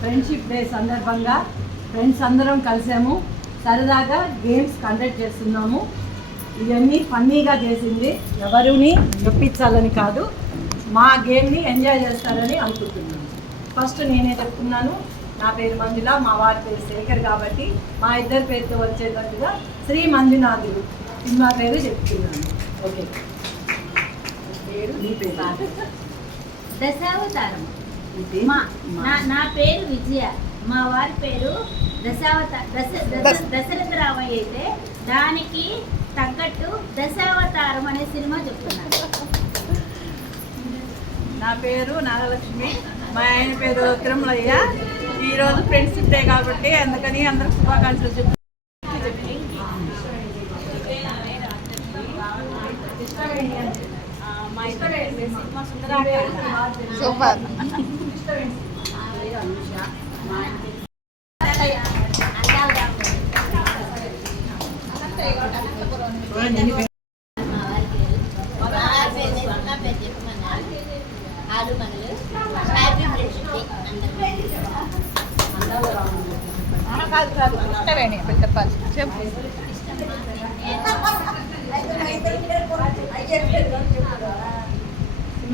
Friendship day సందర్భంగా friends అందరం కలిసాము. సరదాగా గేమ్స్ కండక్ట్ చేస్తున్నాము. ఇవన్నీ ఫన్నీగా చేసింది, ఎవరిని నొప్పించాలని కాదు, మా గేమ్ని ఎంజాయ్ చేస్తారని అనుకుంటున్నాను. ఫస్ట్ నేనే చెప్తున్నాను. నా పేరు మంజుల, మా వారి పేరు శేఖర్. కాబట్టి మా ఇద్దరి పేరుతో వచ్చేటట్టుగా శ్రీ మంజునాథుడు సినిమా పేరు చెప్తున్నాను. ఓకే, పేరు నీ పేరు? దశావతారం. నా పేరు విజయ, మా వారి పేరు దశరథ రామయ్య. అయితే దానికి తగ్గట్టు దశావతారం అనే సినిమా చెప్తున్నాను. నా పేరు నాగలక్ష్మి, మా ఆయన పేరు తిరుమలయ్య. ఈరోజు ఫ్రెండ్షిప్ డే కాబట్టి అందుకని అందరికి శుభాకాంక్షలు చెప్తున్నాను. సూపర్.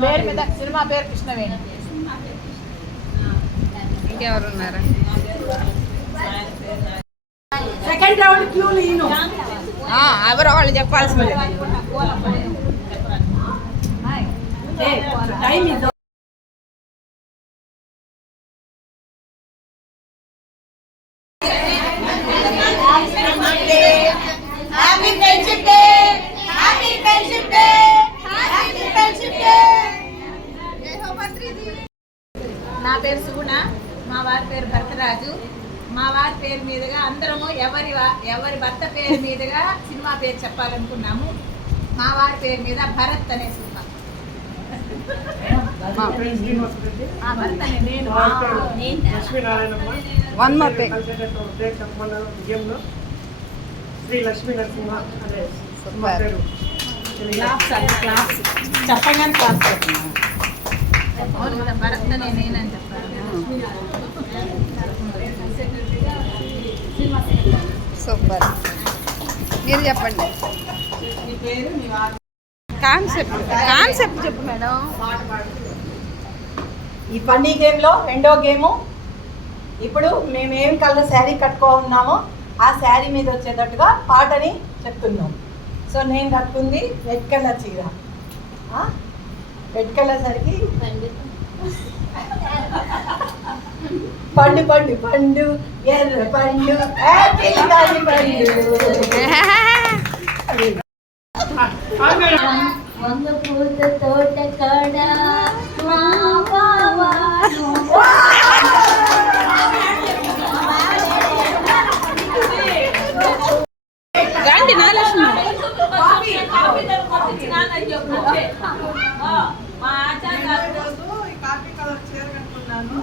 పేరు మీద సినిమా పేరు కృష్ణవేణి. ఇంకెవరు ఉన్నారా? సెకండ్ రౌండ్ క్యూ నేను ఎవరో వాళ్ళు చెప్పాల్సింది. టైం ఇద్దాం. నా పేరు సుగుణ, మా వారి పేరు భరతరాజు. మా వారి పేరు మీదుగా అందరము ఎవరి భర్త పేరు మీదుగా సినిమా పేరు చెప్పాలనుకున్నాము. మా వారి పేరు మీద భరత్ అనే సినిమా. One more thing. Sri Lakshmi Narasimha అనే పేరు. చెప్పగానే క్లాస్ భరత్ అనే నేనని చెప్పాను. సూపర్. మీరు చెప్పండి. కాన్సెప్ట్ చెప్పు మేడం. ఈ ఫన్నీ గేమ్లో రెండో గేము. ఇప్పుడు మేము ఏం కలర్ శారీ కట్టుకోన్నామో ఆ శారీ మీద వచ్చేటట్టుగా పాటని చెప్తున్నాం. సో నేను కట్టుకుంది రెడ్ కలర్ చీర. రెడ్ కలర్ సరికి పండు పండు పండు ఎర్ర పండు వంగ పూత తోట కాడ మా బావా రండి నాగలక్ష్మి. కాఫీ కలర్ చీర కట్టుకున్నాను.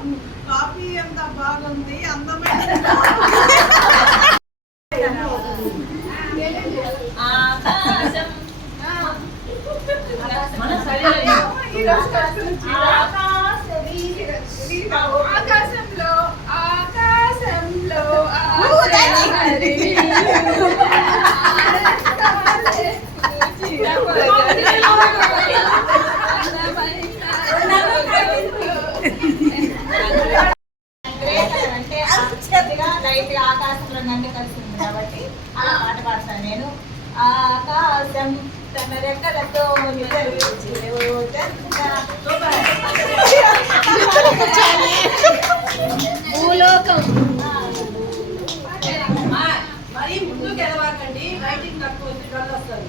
కాఫీ ఎంత బాగుంది, అందమైన ఆకాశంలో ఆకాశంలో లైట్ ఆకాశంలో నన్ను కలిసింది కాబట్టి అలా పాట పాడతాను నేను. ఆకాశం తన రెక్కలతో భూలోకం. మరి ముందుకు ఎదవాకండి, లైటింగ్ తక్కువ వస్తుంది.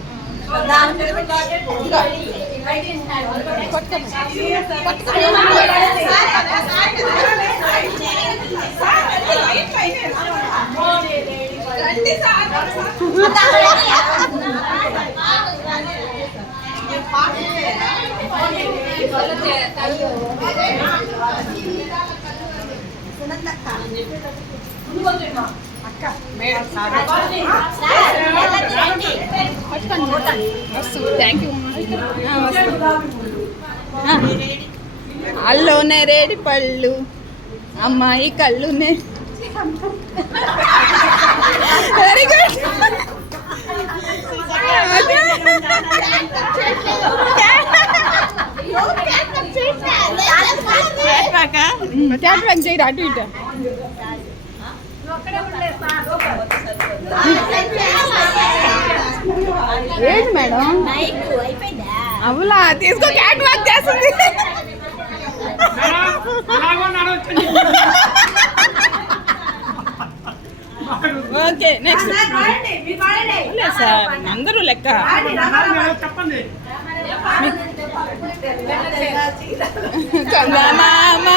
అల్లోనే రేడి పళ్ళు అమ్మాయి కళ్ళునే వెరీ గుడ్ క్యాట్ వాక్ చేయరు అటు ఇటు ఏంటి మేడం అవులా తీసుకో క్యాట్ వాక్ చేస్తుంది ఓకే నెక్స్ట్ సార్ అందరూ లెక్క చెప్పండి చందమామ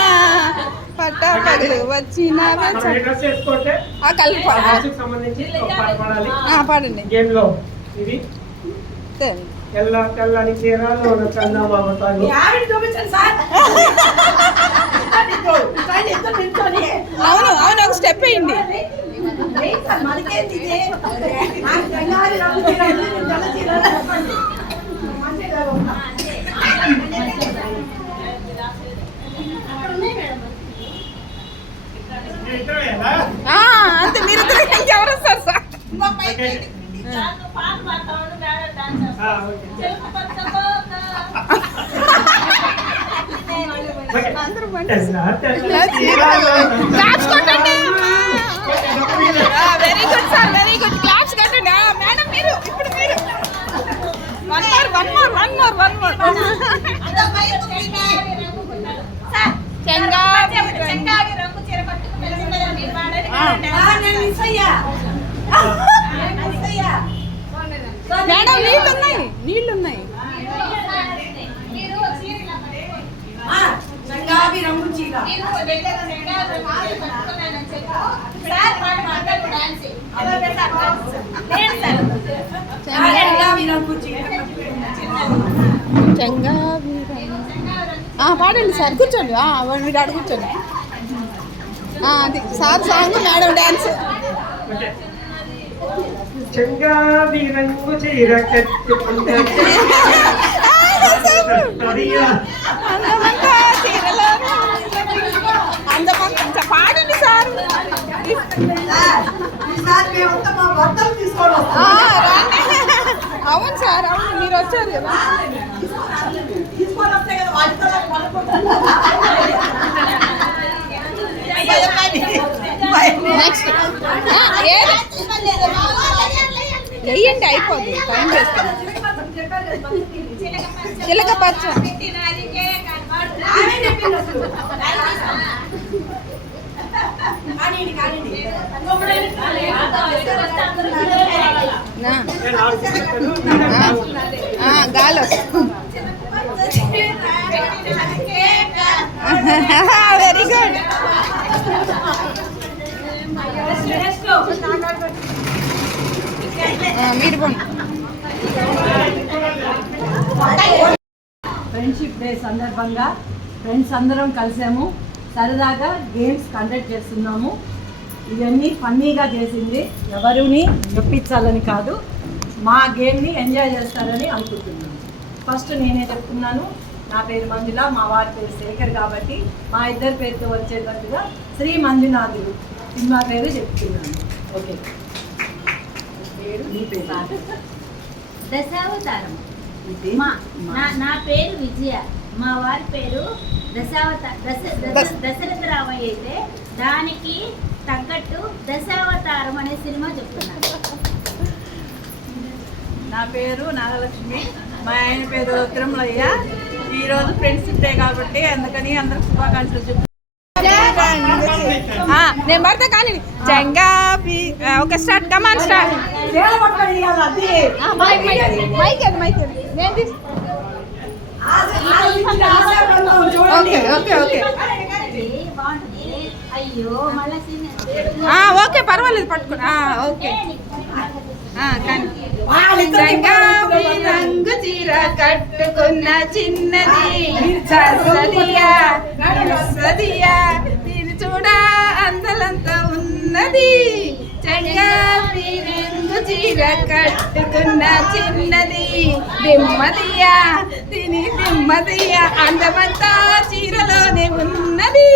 పట్టపగలు వచ్చిన డ్రెస్ వేసుకుంటే కలిపి సంబంధించి ఒక పాట పాడాలి పాడండి గేమ్ లో ఇది తెల్లని చీరలో చందమామతో అవును అవును ఒక స్టెప్ వేయండి అంతే మీరు ఎవరు వస్తారు sir very good sir very good claps కట్టండి మేడం మీరు ఇప్పుడు మీరు వన్ మోర్ చెంగావి రంగు చీర కట్టుకుని మేడం నీళ్ళున్నాయి చంగావి రంగు చీర పాడండి సార్ కూర్చోండి మీరు ఆడ కూర్చోండి అది సార్ సాంగ్ మేడం డాన్స్ చెంగావి రంగు చీర కట్టుకుంటే పాడండి సార్ అవును సార్ అవును మీరు వచ్చారు కదా నెక్స్ట్ వెయ్యండి అయిపోద్ది టైం వేస్ట్ చిలక పచ్చ గాలి వెరీ గుడ్ మీరు ఫ్రెండ్షిప్ డే సందర్భంగా ఫ్రెండ్స్ అందరం కలిసాము, సరదాగా గేమ్స్ కండక్ట్ చేస్తున్నాము. ఇవన్నీ ఫన్నీగా చేసింది, ఎవరిని నొప్పించాలని కాదు, మా గేమ్ని ఎంజాయ్ చేస్తారని అనుకుంటున్నాను. ఫస్ట్ నేనే చెప్తున్నాను, నా పేరు మంజుల, మా వారి పేరు శేఖర్, కాబట్టి మా ఇద్దరి పేరుతో వచ్చేటట్టుగా శ్రీ మంజునాథుడు సినిమా పేరు చెప్తున్నాను. ఓకే, పేరు నీ పేరు దశావతారం. నా పేరు విజయ, మా వారి పేరు దశరథ రామయ్య. అయితే దానికి తగ్గట్టు దశావతారం అనే సినిమా చెప్తున్నాను. నా పేరు నాగలక్ష్మి, మా ఆయన పేరు తిరుమలయ్య. ఈరోజు ఫ్రెండ్షిప్ డే కాబట్టి అందుకని అందరికి శుభాకాంక్షలు చెప్తున్నాను. నేను పడతా కానీ చెంగావి ఒక start come on start okay okay okay అయ్యో మళ్ళీ ఓకే పర్వాలేదు పట్టుకున్నా ఓకే కానీ చెంగావి రంగు చీర కట్టుకున్న చిన్నది సదియా దీని చూడ అందలంతా ఉన్నది. చెంగావి రంగు చీర కట్టుకున్న చిన్నది దిమ్మదియా దీని దిమ్మదియా అందమంతా చీరలోనే ఉన్నది.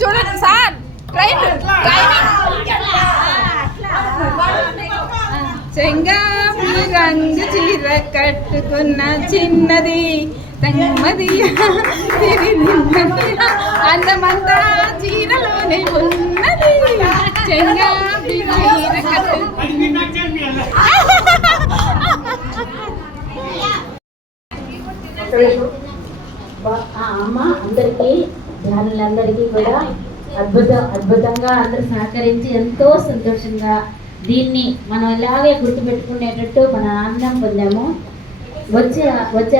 చూడండి సార్ ట్రైన్ చెంగావి రంగు చీర కట్టుకున్న చిన్నది తమ్మది అందమంతా చీరలోనే ఉన్నది చెంగావి చీర కట్టు అమ్మ అందరికీ ధ్యానులందరికీ కూడా అద్భుతంగా అందరూ సహకరించి ఎంతో సంతోషంగా దీన్ని మనం ఇలాగే గుర్తుపెట్టుకునేటట్టు మన ఆనందం పొందాము. వచ్చే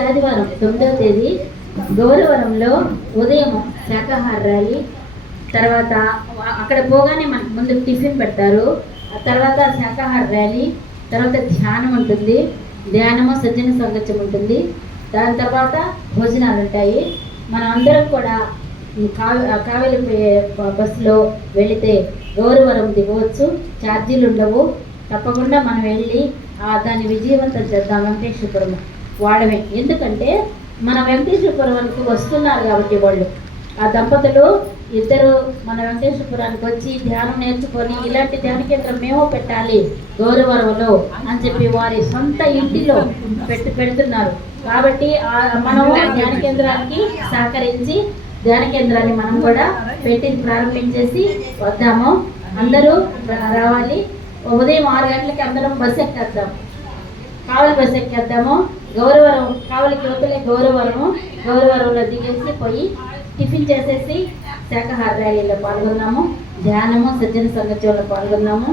ఆదివారం 9వ తేదీ గౌరవరంలో ఉదయం శాకాహార ర్యాలీ, తర్వాత అక్కడ పోగానే మనకు ముందు టిఫిన్ పెడతారు, తర్వాత శాకాహార ర్యాలీ, తర్వాత ధ్యానం ఉంటుంది, ధ్యానము సజ్జన సంగత్యం ఉంటుంది, దాని తర్వాత భోజనాలు ఉంటాయి. మనం అందరం కూడా కావేలి బస్సులో వెళితే గౌరవరం దిగవచ్చు, ఛార్జీలు ఉండవు. తప్పకుండా మనం వెళ్ళి దాన్ని విజయవంతం చేద్దాం. వెంకటేశ్వరపురం వాడమే, ఎందుకంటే మన వెంకటేశ్వరపురంకు వస్తున్నారు కాబట్టి వాళ్ళు ఆ దంపతులు ఇద్దరు మన వెంకటేశ్వరపురానికి వచ్చి ధ్యానం నేర్చుకొని ఇలాంటి ధ్యాన కేంద్రం మేము పెట్టాలి గౌరవరంలో అని చెప్పి వారి సొంత ఇంటిలో పెడుతున్నారు. కాబట్టి మనం ధ్యాన కేంద్రానికి సహకరించి ధ్యాన కేంద్రాన్ని మనం కూడా పెట్టి ప్రారంభించేసి వద్దాము. అందరూ రావాలి. ఉదయం 6 గంటలకి అందరం బస్సు ఎక్కేద్దాం, కావలి బస్సు ఎక్కేద్దాము. గౌరవరం కావలికి వదిలే గౌరవరంలో దిగేసి పోయి టిఫిన్ చేసేసి శాకాహార ర్యాలీలో పాల్గొన్నాము, ధ్యానము సజ్జన సంగత్యంలో పాల్గొన్నాము.